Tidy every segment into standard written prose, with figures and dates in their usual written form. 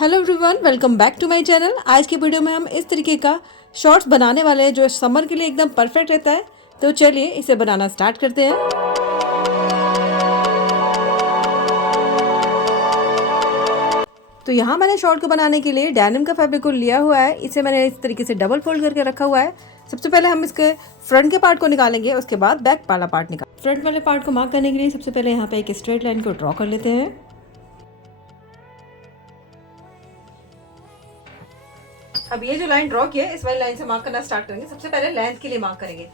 Hello everyone, welcome back to my channel. आज के video में हम इस तरीके का शॉर्ट्स बनाने वाले हैं जो समर के लिए एकदम परफेक्ट रहता है। तो चलिए इसे बनाना स्टार्ट करते हैं। तो यहाँ मैंने शॉर्ट को बनाने के लिए डेनिम का फैब्रिक को लिया हुआ है। इसे मैंने इस तरीके से डबल फोल्ड करके रखा हुआ है। सबसे पहले हम इसके फ्रंट के पार्ट को निकालेंगे, उसके बाद बैक वाला पार्ट निकाल। फ्रंट वाले पार्ट को मार्क करने के लिए सबसे पहले यहाँ पे एक स्ट्रेट लाइन को ड्रॉ कर लेते हैं। अब ये जो लाइन ड्रॉ किया है, इस वाली लाइन से मार्क करना स्टार्ट करेंगे। सबसे पहले लेंथ के लिए मार्क करेंगे।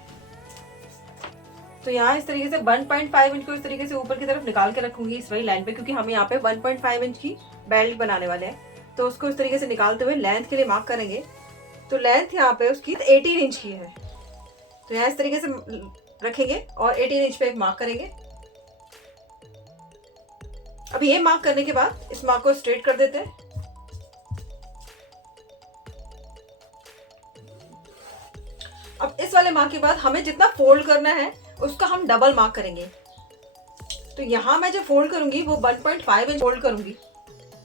तो यहाँ इस तरीके से 1.5 इंच को इस तरीके से ऊपर की तरफ निकाल के रखूंगी इस वाली लाइन पे, क्योंकि हम यहाँ पे 1.5 इंच की बेल्ट बनाने वाले हैं। तो उसको इस तरीके से निकालते हुए लेंथ के लिए मार्क करेंगे। तो लेंथ यहाँ पे उसकी 18 इंच की है। तो यहाँ इस तरीके से रखेंगे और 18 इंच पे एक मार्क करेंगे। अब ये मार्क करने के बाद इस मार्क को स्ट्रेट कर देते हैं। अब इस वाले मार्क के बाद हमें जितना फोल्ड करना है उसका हम डबल मार्क करेंगे। तो यहाँ मैं जो फोल्ड करूंगी वो 1.5 इंच फोल्ड करूंगी।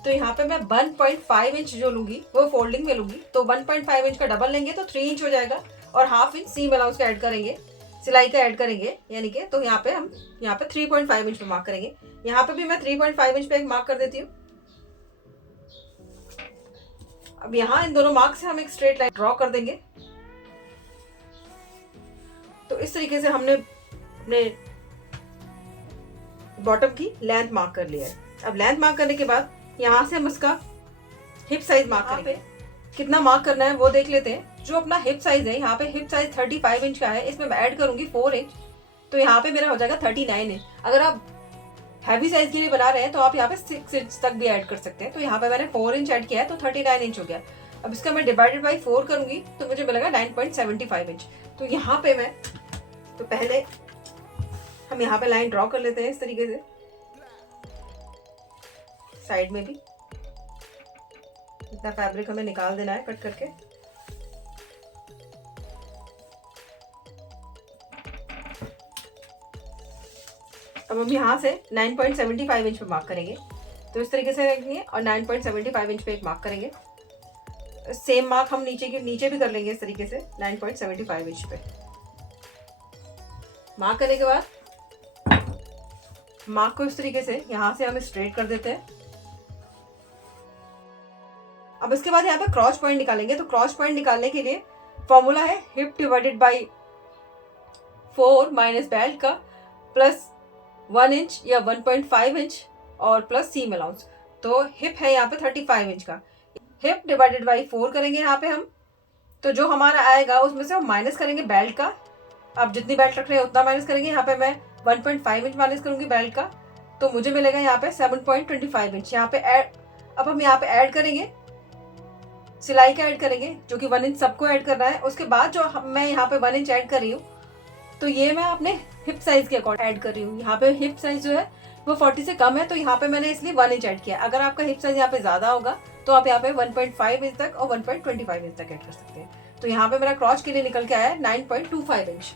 तो यहाँ पे मैं 1.5 इंच जो लूंगी वो फोल्डिंग में लूंगी। तो 1.5 इंच का डबल लेंगे तो 3 इंच हो जाएगा और हाफ इंच सीम अलाउंस का ऐड करेंगे, सिलाई का ऐड करेंगे, यानी कि तो यहाँ पे हम यहाँ पे 3.5 इंच पे मार्क करेंगे। यहाँ पे भी मैं 3.5 इंच पे एक मार्क कर देती हूँ। अब यहाँ इन दोनों मार्क से हम एक स्ट्रेट लाइन ड्रॉ कर देंगे। तो इस तरीके से हमने अपने बॉटम की लेंथ मार्क कर लिया है। अब लेंथ मार्क करने के बाद यहाँ से हम इसका हिप साइज मार्क करेंगे। कितना मार्क करना है वो देख लेते हैं। जो अपना हिप साइज है, यहाँ पे हिप साइज 35 इंच का है, इसमें मैं ऐड करूंगी 4 इंच। तो यहाँ पे मेरा हो जाएगा 39 इंच। अगर आप हैवी साइज के लिए बना रहे हैं तो आप यहाँ पे 6 इंच तक भी ऐड कर सकते हैं। तो यहाँ पे मैंने 4 इंच ऐड किया है तो 39 इंच हो गया। अब इसका मैं डिवाइडेड बाई 4 करूंगी तो मुझे मिलेगा 9.75 इंच। तो यहाँ पे मैं तो पहले हम यहाँ पे लाइन ड्रॉ कर लेते हैं इस तरीके से, साइड में भी इतना फैब्रिक हमें निकाल देना है कट करके। अब हम यहाँ से 9.75 इंच पे मार्क करेंगे। तो इस तरीके से रखेंगे और 9.75 इंच पे एक मार्क करेंगे। सेम मार्क हम नीचे भी कर लेंगे इस तरीके से 9.75 इंच पे। मार्क करने के बाद मार्क को इस तरीके से यहाँ से हम स्ट्रेट कर देते हैं। अब इसके बाद यहाँ पे क्रॉस पॉइंट निकालेंगे। तो क्रॉस पॉइंट निकालने के लिए फॉर्मूला है hip divided by 4 minus belt का प्लस 1 इंच या 1.5 इंच और प्लस सीम अलाउंस। तो हिप है यहाँ पे 35 इंच का, हिप डिवाइडेड बाई 4 करेंगे यहाँ पे हम। तो जो हमारा आएगा उसमें से हम माइनस करेंगे बेल्ट का। आप जितनी बेल्ट रख रहे हैं उतना माइनस करेंगे। यहाँ पे मैं 1.5 इंच माइनस करूंगी बेल्ट का, तो मुझे मिलेगा यहाँ पे 7.25 इंच। यहाँ पे ऐड, अब हम यहाँ पे ऐड करेंगे सिलाई का ऐड करेंगे, जो कि 1 इंच सबको ऐड करना है। उसके बाद जो मैं यहाँ पे 1 इंच ऐड कर रही हूँ, तो ये मैं अपने हिप साइज के अकॉर्डिंग ऐड कर रही हूँ। यहाँ पे हिप साइज जो है वो 40 से कम है, तो यहाँ पे मैंने इसलिए 1 इंच ऐड किया। अगर आपका हिप साइज यहाँ पे ज्यादा होगा तो आप यहाँ पे 1.5 इंच तक और 1.25 इंच तक ऐड कर सकते हैं। तो यहाँ पे मेरा क्रॉच के लिए निकल के आया है 9.25 इंच।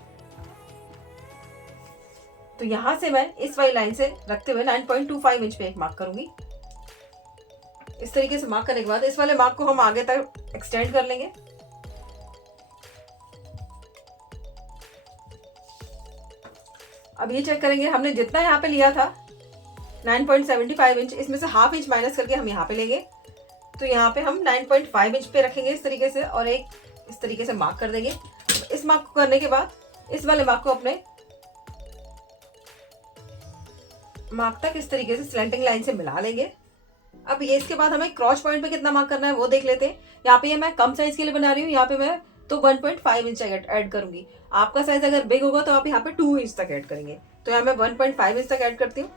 तो यहाँ से मैं इस वाली लाइन से रखते हुए 9.25 इंच पे एक मार्क करूंगी। इस तरीके से मार्क करने के बाद इस वाले मार्क को हम आगे तक एक्सटेंड कर लेंगे। अब ये चेक करेंगे हमने जितना यहाँ पे लिया था 9.75 इंच, इसमें से हाफ इंच माइनस करके हम यहाँ पे लेंगे। तो यहाँ पे हम 9.5 इंच पे रखेंगे इस तरीके से और एक इस तरीके से मार्क कर देंगे। इस मार्क को करने के बाद इस वाले मार्क को अपने मार्क तक इस तरीके से स्लैंटिंग लाइन से मिला लेंगे। अब ये इसके बाद हमें क्रॉस पॉइंट पे कितना मार्क करना है वो देख लेते हैं। यहाँ पे ये मैं कम साइज के लिए बना रही हूँ, यहाँ पे मैं तो 1.5 इंच ऐड करूंगी। आपका साइज अगर बिग होगा तो आप यहाँ पे 2 इंच तक ऐड करेंगे। तो यहाँ मैं 1.5 इंच तक ऐड करती हूँ।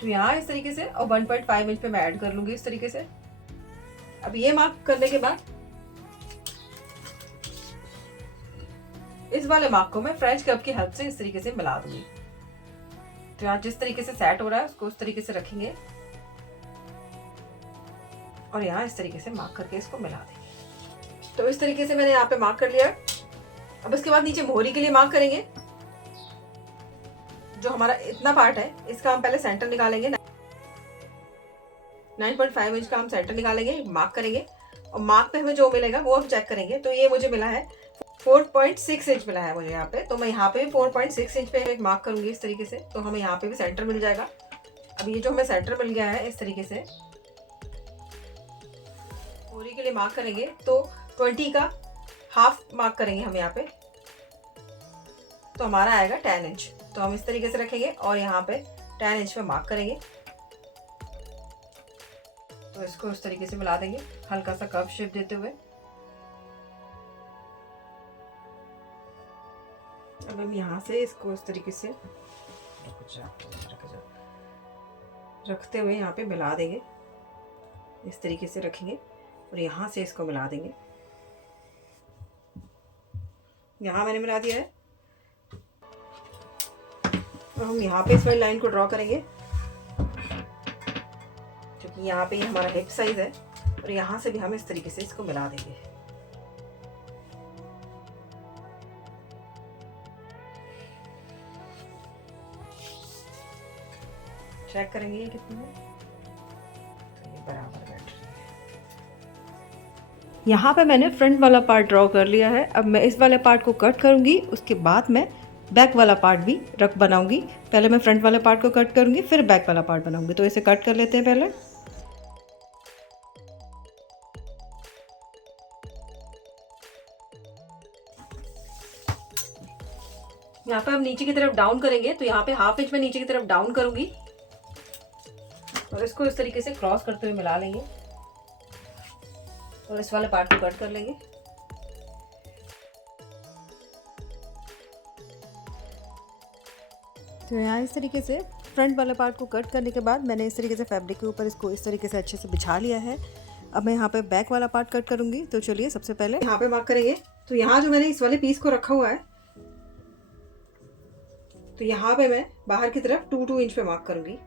तो यहाँ इस तरीके से और 1.5 इंच पे मैं ऐड कर लूंगी इस तरीके से। अब ये मार्क करने के बाद इस वाले मार्क को मैं फ्रेंच कर्व की हेल्प से इस तरीके से मिला दूंगी। तो यहाँ जिस तरीके से सेट हो रहा है उसको उस तरीके से रखेंगे और यहाँ इस तरीके से मार्क करके इसको मिला देंगे। तो इस तरीके से मैंने यहाँ पे मार्क कर लिया। अब इसके बाद नीचे मोहरी के लिए मार्क करेंगे। जो हमारा इतना पार्ट है इसका हम पहले सेंटर निकालेंगे। 9.5 इंच का हम सेंटर निकालेंगे, मार्क करेंगे और मार्क पे हमें जो मिलेगा वो हम चेक करेंगे। तो ये मुझे मिला है 4.6 इंच मिला है मुझे यहाँ पे। तो मैं यहाँ पे भी 4.6 इंच पे एक मार्क करूंगी इस तरीके से, तो हमें यहाँ पे भी सेंटर मिल जाएगा। अब ये जो हमें सेंटर मिल गया है इस तरीके से पूरी के लिए मार्क करेंगे, तो 20 का हाफ मार्क करेंगे हम यहाँ पे, तो हमारा आएगा 10 इंच। तो हम इस तरीके से रखेंगे और यहाँ पे 10 इंच पे मार्क करेंगे। तो इसको इस तरीके से मिला देंगे हल्का सा कर्व शेप देते हुए। अब हम यहाँ से इसको इस तरीके से रखते हुए यहाँ पे मिला देंगे, इस तरीके से रखेंगे और यहाँ से इसको मिला देंगे। यहाँ मैंने मिला दिया है और हम यहाँ पे इस वाली लाइन को ड्रॉ करेंगे क्योंकि यहाँ पे हमारा हिप साइज है और यहाँ से भी हम इस तरीके से इसको मिला देंगे। चेक करेंगे ये कितनी है, तो ये बराबर बैठ रही है। यहाँ पे मैंने फ्रंट वाला पार्ट ड्रॉ कर लिया है। अब मैं इस वाले पार्ट को कट करूँगी, उसके बाद मैं बैक वाला पार्ट भी रख बनाऊंगी। पहले मैं फ्रंट वाले पार्ट को कट करूँगी, फिर बैक वाला पार्ट बनाऊंगी। तो इसे कट कर लेते हैं पहले। यहाँ पे हम नीचे की तरफ डाउन करेंगे, तो यहाँ पे हाफ इंच में नीचे की तरफ डाउन करूंगी और इसको इस तरीके से क्रॉस करते हुए मिला लेंगे और इस वाले पार्ट को कट कर लेंगे। तो यहाँ इस तरीके से फ्रंट वाले पार्ट को कट करने के बाद मैंने इस तरीके से फैब्रिक के ऊपर इसको इस तरीके से अच्छे से बिछा लिया है। अब मैं यहाँ पे बैक वाला पार्ट कट करूंगी। तो चलिए सबसे पहले यहाँ पे मार्क करेंगे। तो यहाँ जो मैंने इस वाले पीस को रखा हुआ है, तो यहाँ पे मैं बाहर की तरफ 2 इंच पे मार्क करूंगी।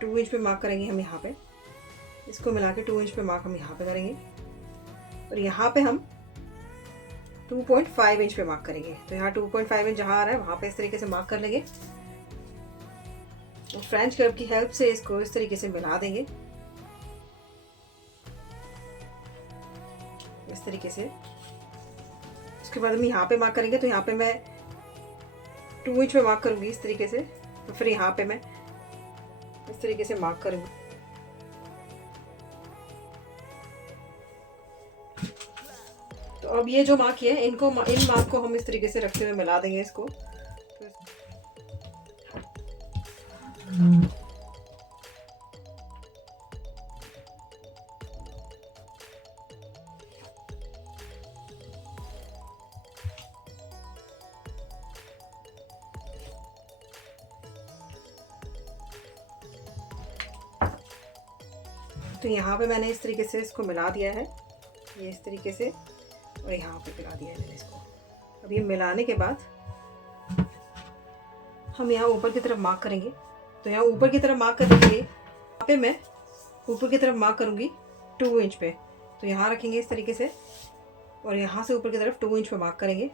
2 इंच पे मार्क करेंगे हम यहाँ पे, इसको मिला के 2 इंच पे मार्क हम यहाँ पे करेंगे और यहाँ पे हम 2.5 इंच पे मार्क करेंगे। तो यहाँ 2.5 इंच जहाँ आ रहा है वहाँ पे इस तरीके से मार्क कर लेंगे और फ्रेंच कर्व की हेल्प से इसको इस तरीके से मिला देंगे इस तरीके से। उसके बाद हम यहाँ पे मार्क करेंगे, तो यहाँ पे मैं 2 इंच पे मार्क करूंगी इस तरीके से, तो फिर यहाँ पे मैं इस तरीके से मार्क करूंगी। तो अब ये जो मार्क है इन मार्क को हम इस तरीके से रखते हुए मिला देंगे इसको। तो यहाँ पे मैंने इस तरीके से इसको मिला दिया है, ये इस तरीके से, और यहाँ पे मिला दिया है मैंने इसको। अब ये मिलाने के बाद हम यहाँ ऊपर की तरफ मार्क करेंगे। तो यहाँ ऊपर की तरफ मार्क करने के लिए यहाँ पे मैं ऊपर की तरफ मार्क करूँगी 2 इंच पे। तो यहाँ रखेंगे इस तरीके से और यहाँ से ऊपर की तरफ 2 इंच पे मार्क करेंगे।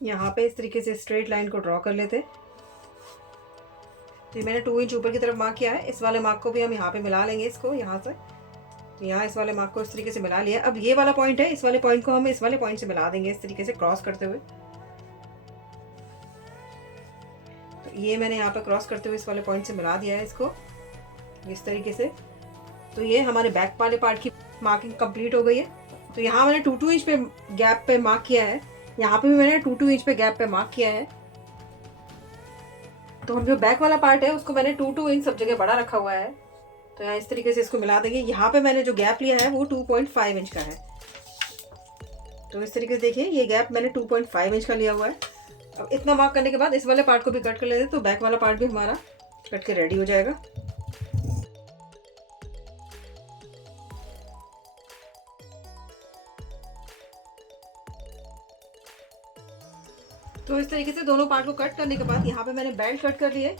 यहाँ पे इस तरीके से स्ट्रेट लाइन को ड्रॉ कर लेते। तो मैंने 2 इंच ऊपर की तरफ मार्क किया है। इस वाले मार्क को भी हम यहाँ पे मिला लेंगे इसको यहाँ से। तो यहाँ इस वाले मार्क को इस तरीके से मिला लिया। अब ये वाला पॉइंट है, इस वाले पॉइंट को हम इस वाले पॉइंट से मिला देंगे इस तरीके से क्रॉस करते हुए। तो ये मैंने यहाँ पे क्रॉस करते हुए इस वाले पॉइंट से मिला दिया है इसको इस तरीके से। तो ये हमारे बैक वाले पार्ट की मार्किंग कंप्लीट हो गई है। तो यहाँ मैंने 2 इंच पे गैप पे मार्क किया है, यहाँ पे भी मैंने 2 इंच पे गैप पे मार्क किया है। तो हम जो बैक वाला पार्ट है उसको मैंने 2 इंच सब जगह बड़ा रखा हुआ है। तो यहाँ इस तरीके से इसको मिला देंगे। यहाँ पे मैंने जो गैप लिया है वो 2.5 इंच का है। तो इस तरीके से देखिए ये गैप मैंने 2.5 इंच का लिया हुआ है। अब इतना मार्क करने के बाद इस वाले पार्ट को भी कट कर लेते, तो बैक वाला पार्ट भी हमारा कट के रेडी हो जाएगा। तो इस तरीके से दोनों पार्ट को कट करने के बाद यहाँ पे मैंने बेल्ट कट कर लिए।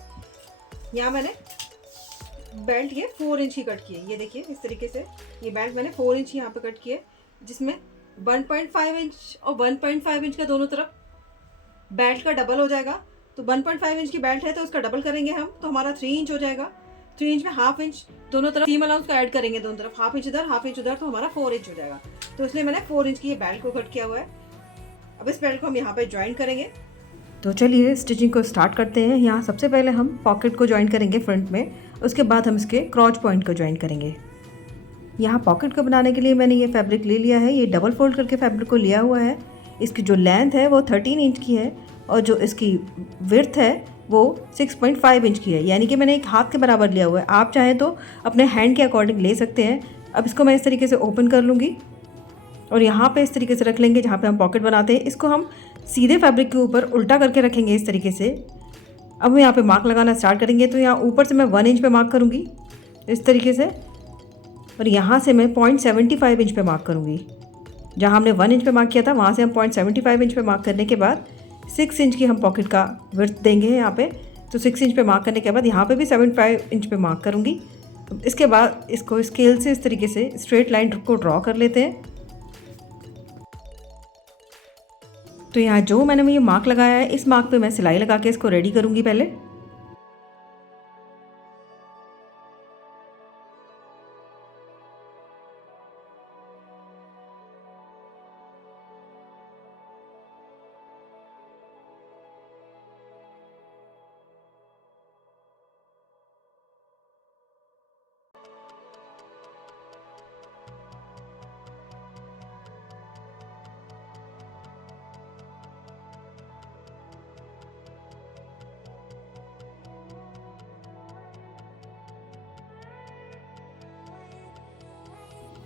यहाँ मैंने बेल्ट ये 4 इंच ही कट किए। ये देखिए इस तरीके से ये बेल्ट मैंने 4 इंच यहाँ पे कट किए, जिसमें 1.5 इंच और 1.5 इंच का दोनों तरफ बेल्ट का डबल हो जाएगा। तो 1.5 इंच की बेल्ट है तो उसका डबल करेंगे हम, तो हमारा 3 इंच हो जाएगा। 3 इंच में हाफ इंच दोनों तरफ सीम अलाउंस को ऐड करेंगे, दोनों तरफ हाफ इंच इधर हाफ इंच उधर, तो हमारा 4 इंच हो जाएगा। तो इसलिए मैंने 4 इंच की ये बेल्ट को कट किया हुआ है। अब इस बेल्ट को हम यहाँ पे ज्वाइन करेंगे। तो चलिए स्टिचिंग को स्टार्ट करते हैं। यहाँ सबसे पहले हम पॉकेट को ज्वाइन करेंगे फ्रंट में, उसके बाद हम इसके क्रॉच पॉइंट को ज्वाइन करेंगे। यहाँ पॉकेट को बनाने के लिए मैंने ये फैब्रिक ले लिया है, ये डबल फोल्ड करके फैब्रिक को लिया हुआ है। इसकी जो लेंथ है वो 13 इंच की है और जो इसकी विड्थ है वो 6.5 इंच की है, यानी कि मैंने एक हाथ के बराबर लिया हुआ है। आप चाहें तो अपने हैंड के अकॉर्डिंग ले सकते हैं। अब इसको मैं इस तरीके से ओपन कर लूँगी और यहाँ पे इस तरीके से रख लेंगे जहाँ पे हम पॉकेट बनाते हैं। इसको हम सीधे फैब्रिक के ऊपर उल्टा करके रखेंगे इस तरीके से। अब हम यहाँ पे मार्क लगाना स्टार्ट करेंगे। तो यहाँ ऊपर से मैं 1 इंच पे मार्क करूँगी इस तरीके से, और यहाँ से मैं 0.75 इंच पे मार्क करूँगी। जहाँ हमने 1 इंच पे मार्क किया था वहाँ से हम 0.75 इंच पे मार्क करने के बाद 6 इंच की हम पॉकेट का विड्थ देंगे यहाँ पे। तो 6 इंच पे मार्क करने के बाद यहाँ पे भी 75 इंच पे मार्क करूँगी। इसके बाद इसको स्केल से इस तरीके से स्ट्रेट लाइन को ड्रॉ कर लेते हैं। तो यहाँ जो मैंने ये मार्क लगाया है इस मार्क पे मैं सिलाई लगा के इसको रेडी करूँगी पहले।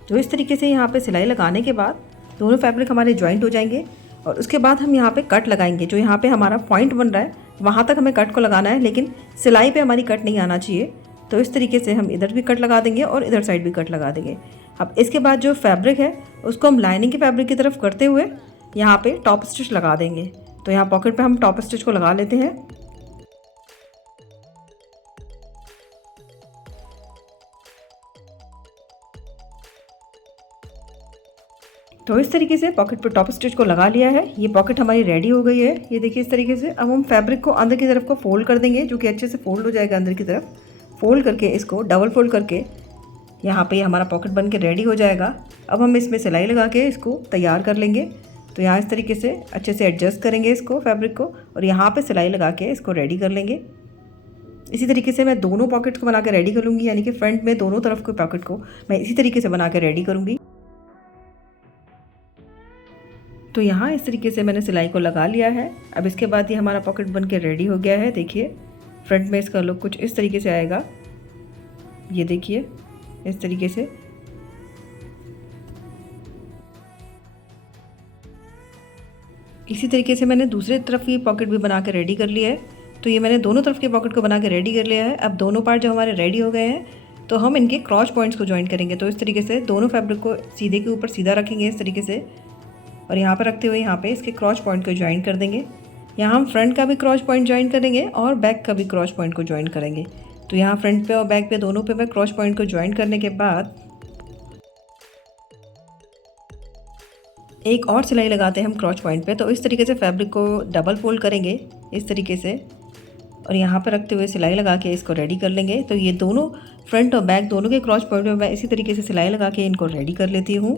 तो इस तरीके से यहाँ पे सिलाई लगाने के बाद दोनों फैब्रिक हमारे जॉइंट हो जाएंगे और उसके बाद हम यहाँ पे कट लगाएंगे। जो यहाँ पे हमारा पॉइंट बन रहा है वहाँ तक हमें कट को लगाना है, लेकिन सिलाई पे हमारी कट नहीं आना चाहिए। तो इस तरीके से हम इधर भी कट लगा देंगे और इधर साइड भी कट लगा देंगे। अब इसके बाद जो फैब्रिक है उसको हम लाइनिंग के फैब्रिक की तरफ करते हुए यहाँ पे टॉप स्टिच लगा देंगे। तो यहाँ पॉकेट पे हम टॉप स्टिच को लगा लेते हैं। तो इस तरीके से पॉकेट पे टॉप स्टिच को लगा लिया है। ये पॉकेट हमारी रेडी हो गई है, ये देखिए इस तरीके से। अब हम फैब्रिक को अंदर की तरफ को फोल्ड कर देंगे, जो कि अच्छे से फोल्ड हो जाएगा अंदर की तरफ। फोल्ड करके इसको डबल फोल्ड करके यहाँ पे हमारा पॉकेट बन के रेडी हो जाएगा। अब हम इसमें सिलाई लगा के इसको तैयार कर लेंगे। तो यहाँ इस तरीके से अच्छे से एडजस्ट करेंगे इसको फैब्रिक को और यहाँ पे सिलाई लगा के इसको रेडी कर लेंगे। इसी तरीके से मैं दोनों पॉकेट्स को बना के रेडी कर लूँगी, यानी कि फ्रंट में दोनों तरफ के पॉकेट को मैं इसी तरीके से बना के रेडी करूँगी। तो यहाँ इस तरीके से मैंने सिलाई को लगा लिया है। अब इसके बाद ये हमारा पॉकेट बन के रेडी हो गया है। देखिए फ्रंट में इसका लुक कुछ इस तरीके से आएगा, ये देखिए इस तरीके से। इसी तरीके से मैंने दूसरी तरफ की पॉकेट भी बना के रेडी कर लिया है। तो ये मैंने दोनों तरफ के पॉकेट को बना के रेडी कर लिया है। अब दोनों पार्ट जो हमारे रेडी हो गए हैं तो हम इनके क्रॉच पॉइंट्स को ज्वाइन करेंगे। तो इस तरीके से दोनों फैब्रिक को सीधे के ऊपर सीधा रखेंगे इस तरीके से, और यहाँ पर रखते हुए यहाँ पे इसके क्रॉच पॉइंट को ज्वाइन कर देंगे। यहाँ हम फ्रंट का भी क्रॉच पॉइंट ज्वाइन करेंगे और बैक का भी क्रॉच पॉइंट को ज्वाइन करेंगे। तो यहाँ फ्रंट पे और बैक पे दोनों पे मैं क्रॉच पॉइंट को ज्वाइन करने के बाद एक और सिलाई लगाते हैं हम क्रॉच पॉइंट पे। तो इस तरीके से फैब्रिक को डबल फोल्ड करेंगे इस तरीके से और यहाँ पर रखते हुए सिलाई लगा के इसको रेडी कर लेंगे। तो ये दोनों फ्रंट और बैक दोनों के क्रॉच पॉइंट में मैं इसी तरीके से सिलाई लगा के इनको रेडी कर लेती हूँ।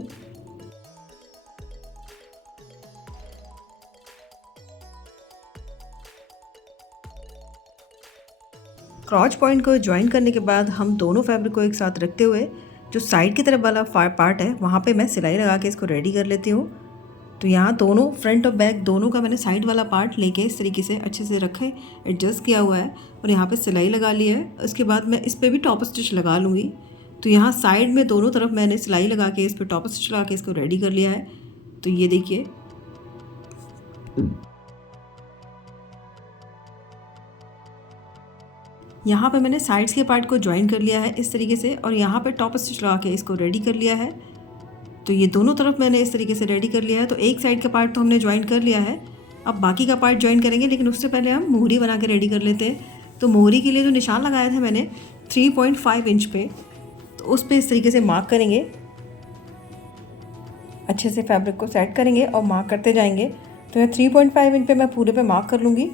क्रॉच पॉइंट को ज्वाइन करने के बाद हम दोनों फैब्रिक को एक साथ रखते हुए जो साइड की तरफ वाला पार्ट है वहाँ पे मैं सिलाई लगा के इसको रेडी कर लेती हूँ। तो यहाँ दोनों फ्रंट और बैक दोनों का मैंने साइड वाला पार्ट लेके इस तरीके से अच्छे से रखे, एडजस्ट किया हुआ है और यहाँ पे सिलाई लगा ली है। उसके बाद मैं इस पर भी टॉप स्टिच लगा लूँगी। तो यहाँ साइड में दोनों तरफ मैंने सिलाई लगा के इस पर टॉप स्टिच लगा के इसको रेडी कर लिया है। तो ये देखिए यहाँ पे मैंने साइड्स के पार्ट को ज्वाइन कर लिया है इस तरीके से और यहाँ पे टॉप स्टिच लगा के इसको रेडी कर लिया है। तो ये दोनों तरफ मैंने इस तरीके से रेडी कर लिया है। तो एक साइड का पार्ट तो हमने ज्वाइन कर लिया है, अब बाकी का पार्ट ज्वाइन करेंगे, लेकिन उससे पहले हम मोहरी बना के रेडी कर लेते हैं। तो मोहरी के लिए जो निशान लगाया था मैंने 3.5 इंच पे, तो उस पर इस तरीके से मार्क करेंगे, अच्छे से फैब्रिक को सेट करेंगे और मार्क करते जाएंगे। तो मैं 3.5 इंच पे मैं पूरे पे मार्क कर लूँगी।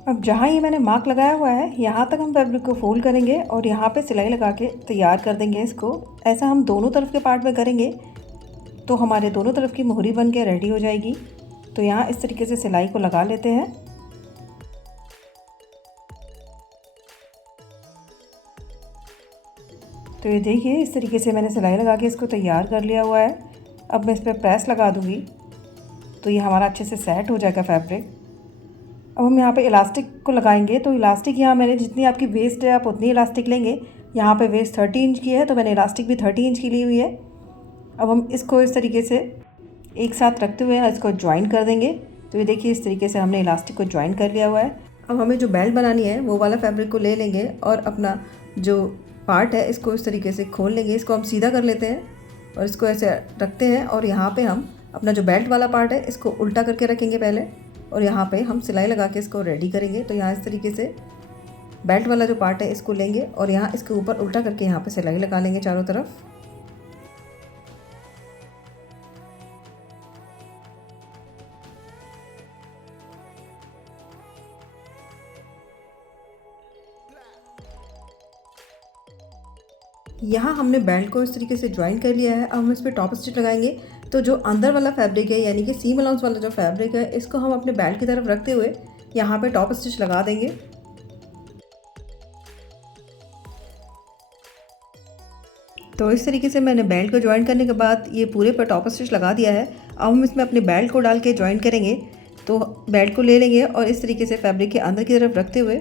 अब जहाँ ये मैंने मार्क लगाया हुआ है यहाँ तक हम फैब्रिक को फोल्ड करेंगे और यहाँ पे सिलाई लगा के तैयार कर देंगे इसको। ऐसा हम दोनों तरफ के पार्ट में करेंगे तो हमारे दोनों तरफ की मोहरी बन के रेडी हो जाएगी। तो यहाँ इस तरीके से सिलाई को लगा लेते हैं। तो ये देखिए इस तरीके से मैंने सिलाई लगा के इसको तैयार कर लिया हुआ है। अब मैं इस पर प्रेस लगा दूँगी तो ये हमारा अच्छे से सेट हो जाएगा फैब्रिक। अब हम यहाँ पे इलास्टिक को लगाएंगे। तो इलास्टिक यहाँ मैंने जितनी आपकी वेस्ट है आप उतनी इलास्टिक लेंगे। यहाँ पे वेस्ट 30 इंच की है तो मैंने इलास्टिक भी 30 इंच की ली हुई है। अब हम इसको इस तरीके से एक साथ रखते हुए इसको ज्वाइन कर देंगे। तो ये देखिए इस तरीके से हमने इलास्टिक को ज्वाइन कर लिया हुआ है। अब हमें जो बेल्ट बनानी है वो वाला फैब्रिक को ले लेंगे और अपना जो पार्ट है इसको इस तरीके से खोल लेंगे। इसको हम सीधा कर लेते हैं और इसको ऐसे रखते हैं और यहाँ पे हम अपना जो बेल्ट वाला पार्ट है इसको उल्टा करके रखेंगे पहले और यहाँ पे हम सिलाई लगा के इसको रेडी करेंगे। तो यहाँ इस तरीके से बेल्ट वाला जो पार्ट है इसको लेंगे और यहाँ इसके ऊपर उल्टा करके यहाँ पे सिलाई लगा लेंगे चारों तरफ। यहाँ हमने बेल्ट को इस तरीके से ज्वाइन कर लिया है। अब हम इस पर टॉप स्टिच लगाएंगे। तो जो अंदर वाला फैब्रिक है यानी कि सीम अलाउंस वाला जो फैब्रिक है इसको हम अपने बेल्ट की तरफ रखते हुए यहाँ पे टॉप स्टिच लगा देंगे। तो इस तरीके से मैंने बेल्ट को ज्वाइन करने के बाद ये पूरे पर टॉप स्टिच लगा दिया है। अब हम इसमें अपने बेल्ट को डाल के ज्वाइन करेंगे। तो बेल्ट को ले लेंगे और इस तरीके से फैब्रिक के अंदर की तरफ रखते हुए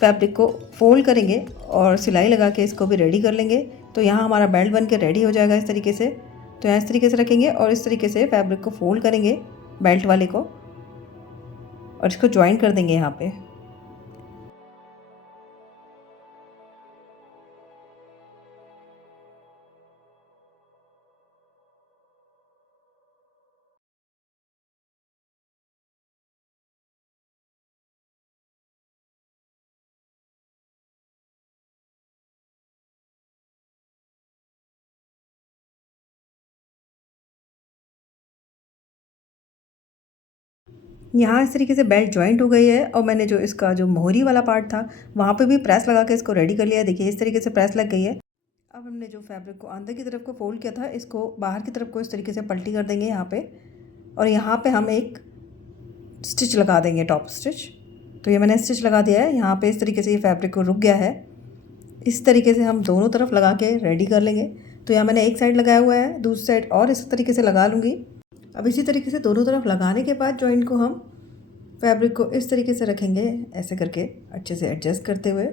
फैब्रिक को फोल्ड करेंगे और सिलाई लगा के इसको भी रेडी कर लेंगे। तो यहाँ हमारा बेल्ट बन के रेडी हो जाएगा इस तरीके से। तो यहाँ इस तरीके से रखेंगे और इस तरीके से फैब्रिक को फोल्ड करेंगे बेल्ट वाले को और इसको ज्वाइन कर देंगे यहाँ पे। यहाँ इस तरीके से बेल्ट जॉइंट हो गई है और मैंने जो इसका जो मोहरी वाला पार्ट था वहाँ पे भी प्रेस लगा के इसको रेडी कर लिया है। देखिए इस तरीके से प्रेस लग गई है। अब हमने जो फैब्रिक को अंदर की तरफ को फोल्ड किया था इसको बाहर की तरफ को इस तरीके से पलटी कर देंगे यहाँ पे और यहाँ पे हम एक स्टिच लगा देंगे टॉप स्टिच। तो ये मैंने स्टिच लगा दिया है। यहाँ पे इस तरीके से ये फैब्रिक को रुक गया है। इस तरीके से हम दोनों तरफ लगा के रेडी कर लेंगे। तो यहाँ मैंने एक साइड लगाया हुआ है, दूसरी साइड और इस तरीके से लगा लूँगी। अब इसी तरीके से दोनों तरफ लगाने के बाद जॉइंट को हम फैब्रिक को इस तरीके से रखेंगे ऐसे करके अच्छे से एडजस्ट करते हुए।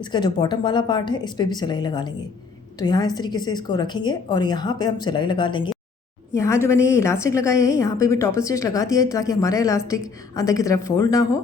इसका जो बॉटम वाला पार्ट है इस पर भी सिलाई लगा लेंगे। तो यहाँ इस तरीके से इसको रखेंगे और यहाँ पे हम सिलाई लगा लेंगे। यहाँ जो मैंने ये इलास्टिक लगाए हैं यहाँ पे भी टॉप स्टिच लगा दिया है ताकि हमारा इलास्टिक अंदर की तरफ फोल्ड ना हो।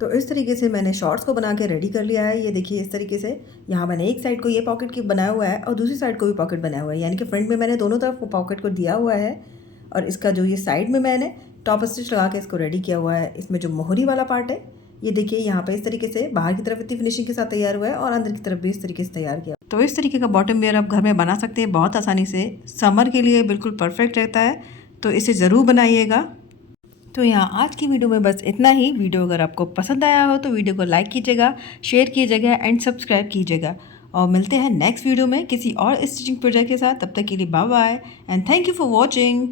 तो इस तरीके से मैंने शॉर्ट्स को बना के रेडी कर लिया है। ये देखिए इस तरीके से यहाँ मैंने एक साइड को ये पॉकेट की बनाया हुआ है और दूसरी साइड को भी पॉकेट बनाया हुआ है, यानी कि फ्रंट में मैंने दोनों तरफ पॉकेट को दिया हुआ है और इसका जो ये साइड में मैंने टॉप स्टिच लगा के इसको रेडी किया हुआ है। इसमें जो मोहरी वाला पार्ट है ये देखिए यहाँ पे इस तरीके से बाहर की तरफ इतनी फिनिशिंग के साथ तैयार हुआ है और अंदर की तरफ भी इस तरीके से तैयार किया। तो इस तरीके का बॉटम वेयर आप घर में बना सकते हैं बहुत आसानी से। समर के लिए बिल्कुल परफेक्ट रहता है, तो इसे ज़रूर बनाइएगा। तो यहाँ आज की वीडियो में बस इतना ही। वीडियो अगर आपको पसंद आया हो तो वीडियो को लाइक कीजिएगा, शेयर कीजिएगा एंड सब्सक्राइब कीजिएगा। और मिलते हैं नेक्स्ट वीडियो में किसी और स्टिचिंग प्रोजेक्ट के साथ। तब तक के लिए bye bye and thank you for watching.